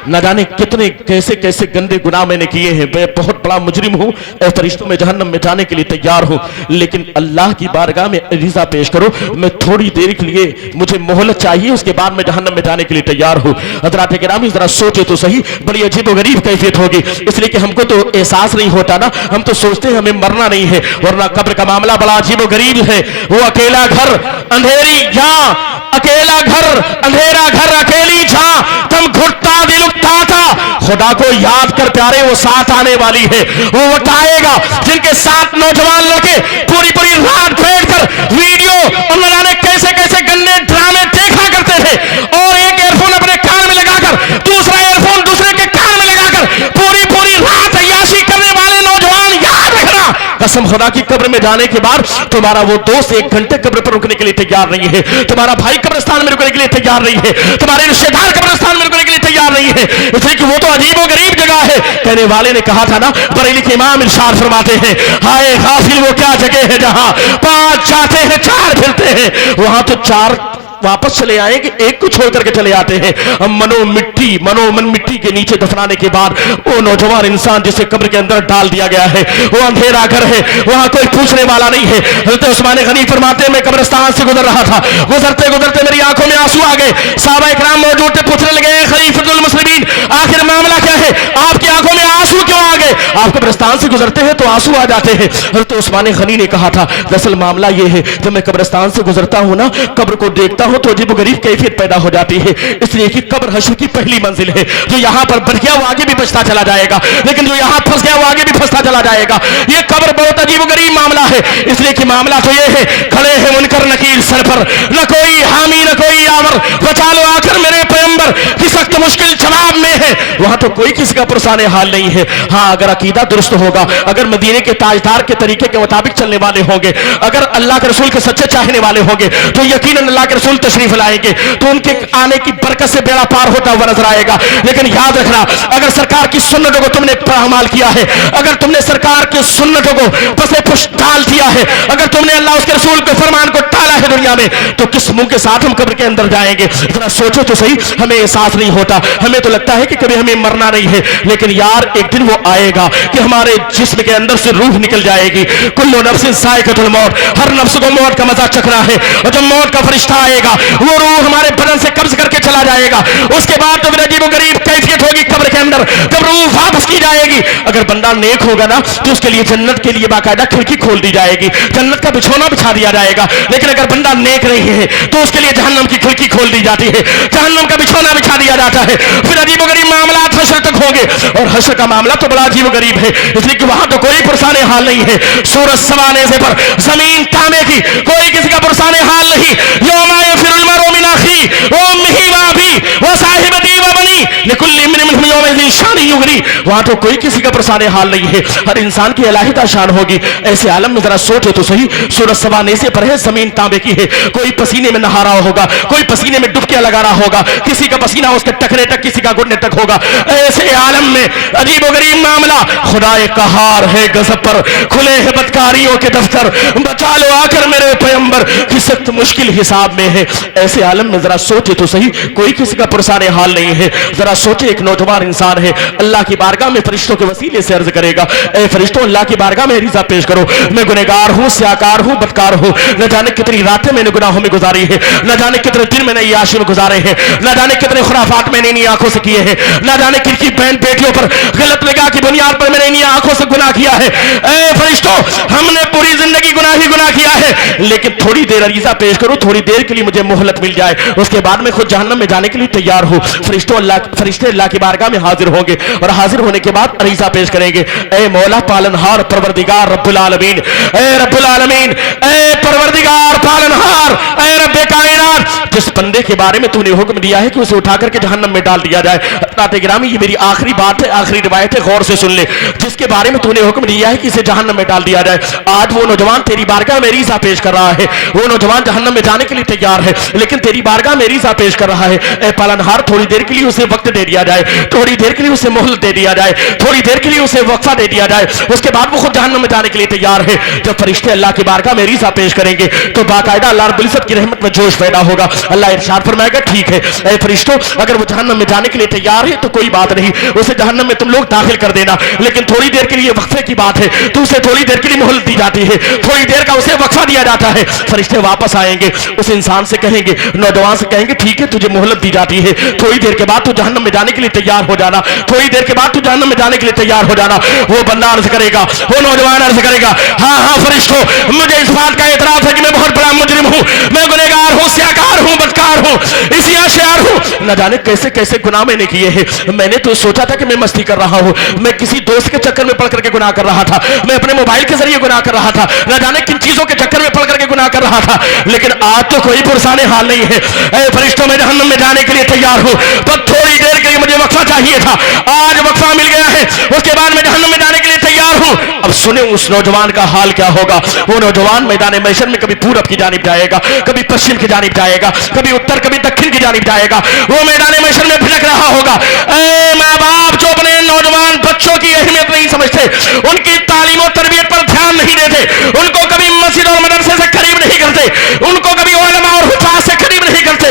न जाने कितने कैसे कैसे गंदे गुनाह मैंने किए हैं, मैं बहुत बड़ा मुजरिम हूं। ऐ फरिश्तों, में जहन्नम में जाने के लिए तैयार हूं, लेकिन अल्लाह की बारगाह में अरीज़ा पेश करो, मैं थोड़ी देर के लिए, मुझे मोहलत चाहिए, उसके बाद मैं जहन्नम में जाने के लिए तैयार हूं। हज़रात गिरामी, जरा सोचे तो सही, बड़ी अजीब व गरीब कैफियत होगी, इसलिए कि हमको तो एहसास नहीं होता ना, हम तो सोचते हैं हमें मरना नहीं है, वरना कब्र का मामला बड़ा अजीब व गरीब है। वो अकेला घर, अंधेरी जहां, अकेला घर, अंधेरा घर, अकेली जहां, तुम घुटता दिल उठता था, खुदा को याद कर प्यारे, वो साथ आने वाली है, वो उठाएगा। जिनके साथ नौजवान लड़के पूरी पूरी रात बैठकर वीडियो और न जाने कैसे कैसे गंदे ड्रामे देखा करते थे, और एक एयरफोन अपने कान में लगाकर, दूसरा एयरफोन दूसरे के कान में लगाकर पूरी पूरी रात अय्याशी करने वाले नौजवान, याद रखना, कसम खुदा की, कब्र में जाने के बाद तुम्हारा वो दोस्त 1 घंटे कब्र पर रुकने के लिए तैयार नहीं है, तुम्हारा भाई कब्रिस्तान में रुकने के लिए तैयार नहीं है, तुम्हारे रिश्तेदार कब्रिस्तान में रुकने के लिए तैयार नहीं है, इसलिए कि वो तो अजीब और गरीब जगह है। कहने वाले ने कहा था ना, बरेली के इमाम इरशाद फरमाते हैं, हाय गाफिल वो क्या जगह है जहां 5 जाते हैं 4 फिरते हैं, वहां तो 4 वापस चले आएंगे, एक को छोड़ करके चले आते हैं। मनोमन मिट्टी के नीचे दफनाने के बाद वो नौजवान इंसान जिसे कब्र के अंदर डाल दिया गया है, वो अंधेरा घर है, वहां कोई पूछने वाला नहीं है। हज़रत उस्मान गनी फरमाते हैं, मैं कब्रिस्तान से गुजर रहा था, गुजरते गुजरते मेरी आंखों में आंसू आ गए। सहाबा इकराम मौजूद थे, पूछने लगे, खलीफतुल मुस्लिमीन आखिर मामला क्या है, आपकी आंखों में आंसू क्यों आ गए? आप कब्रिस्तान से गुजरते हैं तो आंसू आ जाते हैं। हज़रत उस्मान गनी ने कहा था, दरअसल मामला ये है, जब मैं कब्रिस्तान से गुजरता हूं ना, कब्र को देखता हूं तो अजीबोगरीब कैफियत पैदा हो जाती है, इसलिए कि कब्र हश्र की पहली मंजिल है। जो यहां पर बच गया वो आगे भी बचता चला जाएगा, लेकिन जो यहां फंस गया वो आगे भी फंसता चला जाएगा। ये कब्र बहुत अजीबोगरीब मामला है, इसलिए कि मामला तो ये है, खड़े हैं मुनकर नकीर सर पर, न कोई हामी न कोई यावर, बचा लो आखिर मेरे पैगंबर की सख्त मुश्किल जवाब में है। वहां तो कोई किसी का पुरसाने हाल नहीं है। हाँ, अगर अकीदा दुरुस्त होगा, अगर मदीने के ताजदार के तरीके के मुताबिक चलने वाले होंगे, अगर अल्लाह के रसूल के सच्चे चाहने वाले होंगे, तो यकीनन अल्लाह के रसूल तशरीफ लाएंगे तो उनके आने की बरकत से बेड़ा पार होता हुआ नजर आएगा। लेकिन याद रखना, अगर सरकार की सुन्नतों को तुमने पामाल किया है, अगर तुमने सरकार की सुन्नतों को पसे पुश डाल दिया है, अगर तुमने अल्लाह उसके रसूल के फरमान को टाला है दुनिया में, तो किस मुंह के साथ हम कब्र के अंदर जाएंगे? जरा सोचो तो सही। हमें एहसास नहीं होता, हमें तो लगता है कि कभी हमें मरना नहीं है, लेकिन यार एक दिन वो आएगा कि हमारे जिस्म के अंदर से रूह निकल जाएगी। कुल्लु नफ्सिन ज़ाइक़तुल मौत, हर नफ्स को मौत का मजा चखना है। और जब मौत का फरिश्ता आएगा, वो रूह हमारे बदन से कब्ज करके चला जाएगा। उसके बाद तो फिर अजीबोगरीब कैफियत होगी कब्र के अंदर, जब रूह वापस की जाएगी। अगर बंदा नेक होगा ना, तो उसके लिए जन्नत के लिए बाकायदा खिड़की खोल दी जाएगी, जन्नत का बिछौना बिछा दिया जाएगा। लेकिन अगर बंदा नेक नहीं है, तो उसके लिए जहन्नम की खिड़की खोल दी जाती है, जहन्नम का बिछौना बिछा दिया जाता है। फिर अजीबोगरीब मामला हश्र तक होंगे, और हश्र का मामला तो बड़ा अजीबोगरीब है, इसलिए कि वहां तो कोई पुरसाने हाल नहीं है। सूरज सवाने से पर जमीन तांबे की, कोई किसी का पुरसाने हाल नहीं। यौमा यफिरुल मरउ मिन अखी व उम्मिही व अबी व साहिबती व बनी लिकुल्लि इम्रिइन मिनहुम यौमइज़िन शानिन युगनी। वहां तो कोई किसी का पुरसाने हाल नहीं है, हर इंसान की अलहदा शान होगी। ऐसे आलम में जरा सोचो तो सही, सूरज सवाने से पर है, जमीन तांबे की है, कोई पसीने में नहा रहा होगा, कोई पसीने में डुबकियां लगा रहा होगा, किसी का पसीना उसके टखने तक, किसी का घुटने तक होगा। ऐसे आलम में अजीबोगरीब मामला, खुदाए कहार है गजब पर, खुले हैं बदकारियों के दफ्तर, बचा लो आकर मेरे पैगंबर की सख्त मुश्किल हिसाब में है। ऐसे आलम में जरा सोचे तो सही, कोई किसी का पुरसाने हाल नहीं है। जरा सोचे, एक नौजवान इंसान है, अल्लाह की बारगाह में फरिश्तों के वसीले से अर्ज करेगा, ए फरिश्तों, अल्लाह की बारगाह में रिज़ा पेश करो, मैं गुनहगार हूँ, स्याकार हूँ, बदकार हूँ, न जाने कितनी रातें मैंने गुनाहों में गुजारी है, न जाने कितने दिन मैंने याशी में गुजारे हैं, न जाने कितने खुराफात मैंने इन्हीं आंखों से किए हैं, न जाने किनकी बहन बेटियों पर गलत निगाह की बुनियाद पर मैंने इन्हीं आंखों से गुनाह किया है। ए फरिश्तों, हमने पूरी जिंदगी गुनाह ही गुनाह किया है, लेकिन थोड़ी देर अरीज़ा पेश करो, थोड़ी देर के लिए मुझे मोहलत मिल जाए, उसके बाद मैं खुद जहन्नम में जाने के लिए तैयार हूँ। फरिश्ते अल्लाह की बारगाह में हाजिर होंगे, और हाजिर होने के बाद अरीज़ा पेश करेंगे, ए मौला पालनहार परवरदिगार रब्बुल आलमीन, ए रब्बुल आलमीन, ए परवरदिगार पालनहार, ए रब्बे कायनात, जिस बंदे के बारे में तूने हुक्म दिया है कि उसे उठा करके जहन्नम में डाल दिया जाए। हज़रात गिरामी, ये मेरी आखिरी बात है, आखिरी रिवायत है, गौर से सुन ले। जिसके बारे में तूने हुक्म दिया है कि इसे जहन्नम में डाल दिया जाए, आज वो नौजवान तेरी बारगाह में रिज़ा पेश कर रहा है, वो नौजवान जहन्नम में जाने के लिए तैयार है, लेकिन तेरी बारगाह में रिज़ा पेश कर रहा है। ए पालनहार, थोड़ी देर के लिए उसे वक्त दे दिया जाए, थोड़ी देर के लिए उसे मोहलत दे दिया जाए, थोड़ी देर के लिए उसे वक्फा दे दिया जाए, उसके बाद वो खुद जहन्नम में जाने के लिए तैयार है। जब फरिश्ते अल्लाह की बारगाह में रिज़ा पेश करेंगे, तो बाकायदा अल्लाह रब्बुल इज्जत की रहमत में जोश पैदा होगा। अल्लाह इरशाद फरमाएगा, ठीक है ए फरिश्तों, अगर वो जहन्नम में जाने के लिए तैयार है तो कोई बात नहीं, उसे जहन्नम में तुम लोग दाखिल कर देना, लेकिन थोड़ी देर के लिए वक्फे की बात है, तो उसे थोड़ी देर के लिए मोहलत दी जाती है, थोड़ी देर का उसे वक्फा दिया जाता है। फरिश्ते वापस आएंगे, उस इंसान से कहेंगे, नौजवान से कहेंगे, ठीक है तुझे मोहलत दी जाती है, थोड़ी देर के बाद तू जहन्नम में जाने के लिए तैयार हो जाना, थोड़ी देर के बाद तू जहन्नम में जाने के लिए तैयार हो जाना। वो बंदा अर्ज करेगा, वो नौजवान अर्ज करेगा, हाँ हाँ फरिश्तों, मुझे इस बात का एतराफ है कि मैं बहुत बड़ा मुजरिम हूँ, मैं गुनहगार हूँ, स्याकार हूँ, बदकार हूँ, इसी आशियार हूँ, न जाने कैसे कैसे गुनाह मैंने किए हैं। मैंने तो सोचा था कि मैं मस्ती कर रहा हूँ, मैं किसी दोस्त के चक्कर में पड़ करके गुनाह कर रहा था, मैं अपने मोबाइल के जरिए गुनाह कर रहा था, न जाने किन चीजों के चक्कर में पड़ करके गुनाह कर रहा था, लेकिन आज तो कोई पुरसाने हाल नहीं है। ऐ फरिश्तों, मैं जहन्नम में जाने के लिए तैयार हूँ, पर थोड़ी देर के लिए मुझे वक्फा चाहिए था, आज वक्फा मिल गया है, उसके बाद मैं जहन्नम में जाने के लिए तैयार हूँ। अब सुने उस नौजवान का हाल क्या होगा। वो नौजवान मैदान महशर में कभी पूरब की जानिब जाएगा, कभी पश्चिम की जानिब जाएगा, कभी उत्तर कभी दक्षिण की जानिब जाएगा, वो मैदान महशर में भिड़क रहा होगा। ऐ माँ बाप जो अपने नौजवान बच्चों की अहमियत नहीं समझते, उनकी तालीम और तरबियत पर ध्यान नहीं देते, उनको कभी मस्जिद और मदरसे से करीब नहीं करते, उनको कभी उलमा और हुफ़ाज़ से करीब नहीं करते,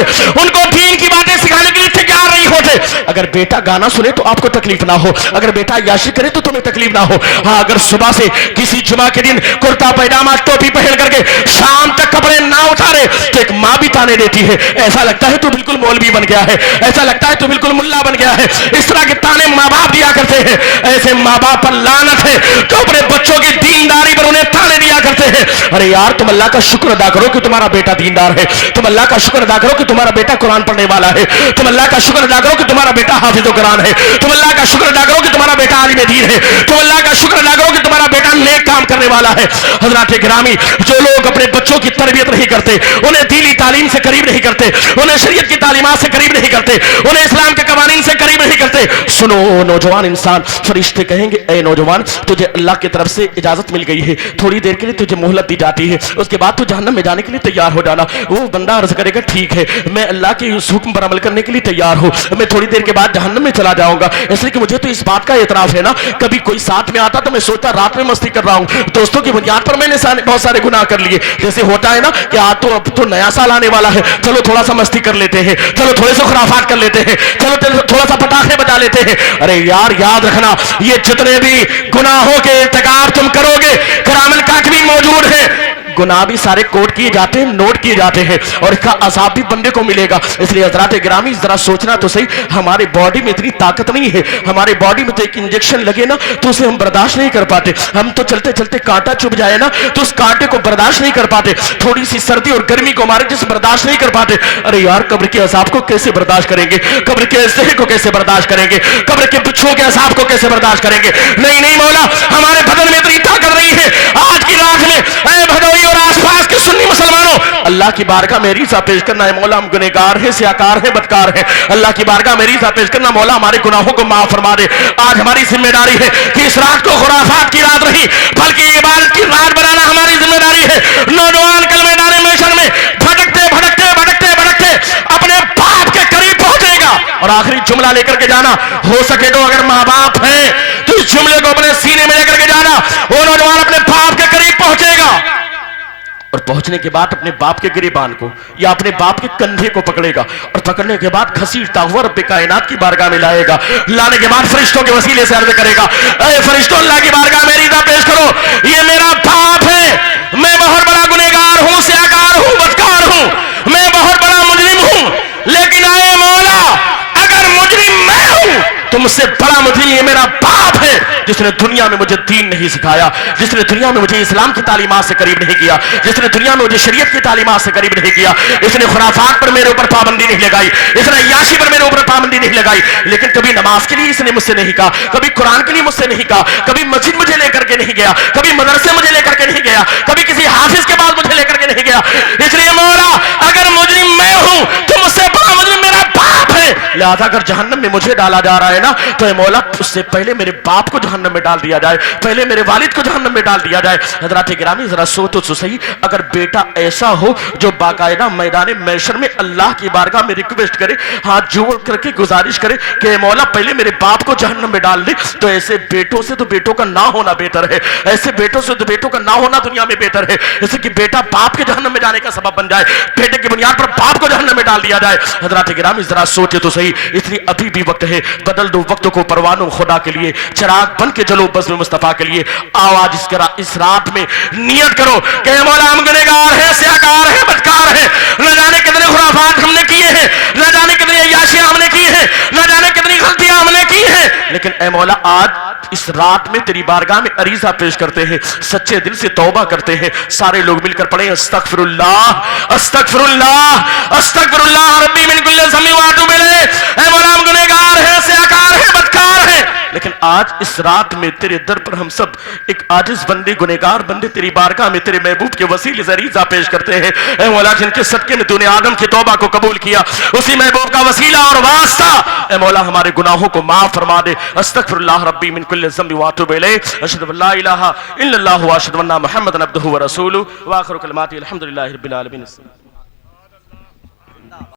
अगर बेटा गाना सुने तो आपको तकलीफ ना हो, अगर बेटा याशी करे तो तुम्हें तकलीफ ना हो। हाँ, अगर सुबह से किसी जुमा के दिन कुर्ता पैजामा टोपी पहन करके शाम तक कपड़े ना उतारे तो एक माँ भी ताने देती है, ऐसा लगता है तू बिल्कुल मौलवी बन गया है, ऐसा लगता है तू बिल्कुल मुल्ला बन गया है। इस तरह के ताने माँ बाप दिया करते हैं। ऐसे माँ बाप पर लानत है जो अपने बच्चों की दीनदारी पर उन्हें ताने दिया करते हैं। अरे यार, तुम अल्लाह का शुक्र अदा करो कि तुम्हारा बेटा दीनदार है, तुम अल्लाह का शुक्र अदा करो कि तुम्हारा बेटा कुरान पढ़ने वाला है, तुम अल्लाह का शुक्र अदा करो कि तुम्हारा बेटा हाफिज कुरान है, तुम अल्लाह का शुक्र अदा करो कि तुम्हारा बेटा आलिम दीन है, तुम अल्लाह का शुक्र अदा करो कि तुम्हारा बेटा नेक काम करने वाला है। हज़रात गिरामी, जो लोग अपने बच्चों की तरबियत नहीं करते, उन्हें दीनी तालीम से करीब नहीं करते, उन्हें शरीयत की तालीमात से करीब नहीं करते, उन्हें इस्लाम के कवानीन से करीब नहीं करते, सुनो नौजवान इंसान, फरिश्ते कहेंगे ए नौजवान, तुझे अल्लाह की तरफ से इजाजत मिल गई है, थोड़ी देर के लिए तुझे मोहलत दी जाती है, उसके बाद तू जहन्नम में जाने के लिए तैयार हो जाना। वो बंदा अर्ज करेगा ठीक है, मैं अल्लाह के उस हुक्म पर अमल करने के लिए तैयार हूँ, मैं थोड़ी देर के बाद जहन्नम में चला जाऊंगा, इसलिए कि मुझे तो इस बात का एतराफ है ना, कभी कोई साथ में आता तो मैं सोचता रात में मस्ती कर रहा हूँ, दोस्तों की बुनियाद पर मैंने बहुत सारे गुनाह कर लिए। जैसे होता है ना कि आज तो अब तो नया साल आने वाला है, चलो थोड़ा सा मस्ती कर लेते हैं, चलो थोड़े से खुराफात कर लेते हैं, चलो थोड़ा सा पटाखे बजा लेते हैं। अरे यार, याद रखना, ये जितने भी गुनाहों के इर्तिकाब तुम करोगे, किरामल कातिबीन मौजूद है, गुनाह भी सारे कोट किए जाते हैं, नोट किए जाते हैं, और इसका अज़ाब भी बंदे को मिलेगा। इसलिए हज़रात गिरामी, जरा सोचना तो सही, हमारे बॉडी में इतनी ताकत नहीं है, हमारे बॉडी में तो एक इंजेक्शन लगे ना तो उसे हम बर्दाश्त नहीं कर पाते, हम तो चलते चलते कांटा चुभ जाए ना तो उस कांटे को बर्दाश्त नहीं कर पाते, थोड़ी सी सर्दी और गर्मी को हमारे जिससे बर्दाश्त नहीं कर पाते। अरे यार, कब्र के अज़ाब को कैसे बर्दाश्त करेंगे, कब्र के ज़हर को कैसे बर्दाश्त करेंगे, कब्र के बिच्छुओं के अज़ाब को कैसे बर्दाश्त करेंगे। नहीं नहीं मौला, हमारे बदन में इतनी ताकत नहीं है। आज की रात में ऐ भदोई और आसपास के सुन्नी मुसलमानों, अल्लाह की बारगाह में रीज़ा पेश करना है, मौला हम गुनहगार हैं, स्याकार हैं, बदकार हैं, अल्लाह की बारगाह में रीज़ा पेश करना, मौला हमारे गुनाहों को माफ फरमा दे। आज हमारी जिम्मेदारी है कि इस रात को खुराफात की रात नहीं बल्कि इबादत की रात बनाना हमारी जिम्मेदारी है। नौजवान कल मैदान महशर में भटकते भटकते भटकते भटकते अपने बाप के करीब पहुंचेगा। और आखिरी जुमला लेकर के जाना, हो सके तो अगर माँ बाप है तो इस जुमले को अपने सीने में लेकर के जाना, वो नौजवान अपने बाप के करीब पहुंचेगा और पहुंचने के बाद अपने बाप के गिरेबान को या अपने बाप के कंधे को पकड़ेगा और पकड़ने के बाद घसीटता हुआ रब्बे कायनात की बारगाह में लाएगा। लाने के बाद फरिश्तों के वसीले से अर्ज करेगा, अरे फरिश्तों, अल्लाह की बारगाह में रीज़ा पेश करो, ये मेरा बाप है, मैं बहुत बड़ा गुनहगार हूं, स्याकार हूं, बदकार हूं, मैं बहुत बड़ा मुजरिम हूं, लेकिन आए मौला, अगर मुजरिम मैं हूं तो मुझसे बड़ा मुजरिम ये मेरा बाप है, जिसने दुनिया में मुझे दीन नहीं सिखाया, जिसने दुनिया में मुझे इस्लाम की तालीमात से करीब नहीं किया, जिसने दुनिया में मुझे शरीयत की तालीमात से करीब नहीं किया, इसने खुराफात पर मेरे ऊपर पाबंदी नहीं लगाई, इसने याशी पर मेरे ऊपर पाबंदी नहीं लगाई, लेकिन कभी नमाज के लिए इसने मुझसे नहीं कहा, कभी कुरान के लिए मुझसे नहीं कहा, कभी मस्जिद मुझे लेकर के नहीं गया, कभी मदरसे मुझे लेकर के नहीं गया, कभी किसी हाफिज के पास मुझे लेकर के नहीं गया। इसलिए मौला, अगर मुजरिम मैं हूं तो मुझसे बड़ा मुजरिम मेरा बाप है, लिहाजा अगर जहन्नम में मुझे डाला जा रहा है ना तो ए मौला, उससे पहले मेरे बाप को जहन्नम में डाल दिया जाए, पहले मेरे वालिद को जहन्नम में डाल दिया जाए। हज़रात गिरामी, जरा सोचो तो सही, अगर बेटा ऐसा हो जो बाकायदा मैदान महशर में अल्लाह की बारगाह में रिक्वेस्ट करे, हाथ जोड़ करके गुजारिश करे कि मौला पहले मेरे बाप को जहन्नम में डाल दे, तो ऐसे बेटों से तो बेटों का ना होना बेहतर है, ऐसे बेटों से तो बेटों का ना होना दुनिया में बेहतर है, जैसे कि बेटा बाप के जहन्नम में जाने का सबब बन जाए, बेटे की बुनियाद पर बाप को जहन्नम में डाल दिया जाए। हज़रात गिरामी, जरा सोचे तो सही, इसलिए अभी भी वक्त है, बदल दो वक्त को परवानों खुदा के लिए, चिराग बन के जलो बज़्म मुस्तफा के लिए। आवाज इस रात में नियत करो कि मौला हम गुनहगार हैं, स्याकार हैं, बदकार हैं, न जाने कितने खुराफात हमने किए हैं, न जाने कितनी अय्याशियां हमने की हैं, न जाने कितनी गलतियां हमने की हैं, लेकिन ए मौला आज इस रात में तेरी बारगाह में अरीज़ा पेश करते हैं, सच्चे दिल से तौबा करते हैं। सारे लोग मिलकर पढ़ें, अस्तगफिरुल्लाह अस्तगफिरुल्लाह अस्तगफिरुल्लाह रब्बी मिन कुल्लि ज़म्बिन व अतूबु इलैह। ए मौला, हम गुनहगार हैं, स्याकार हैं, बदकार हैं, लेकिन आज इस रात में तेरे दर पर हम सब एक आजिज बंदे, गुनहगार बंदे तेरी बारगाह में तेरे महबूब के वसीले से अरीज़ा पेश करते हैं। ऐ मौला, जिनके सदके में तूने आदम की तौबा को कबूल किया, उसी महबूब का वसीला और वास्ता, ऐ मौला हमारे गुनाहों को माफ फरमा दे। अस्तगफिरुल्लाह रब्बी मिन कुल्लि ज़म्बिन व अतूबु इलैह। अशहदु अल्ला इलाहा इल्लल्लाह व अशहदु अन्ना मुहम्मदन अब्दुहु व रसूलुहु व आखिरु कलिमाति अल्हम्दुलिल्लाहि रब्बिल आलमीन।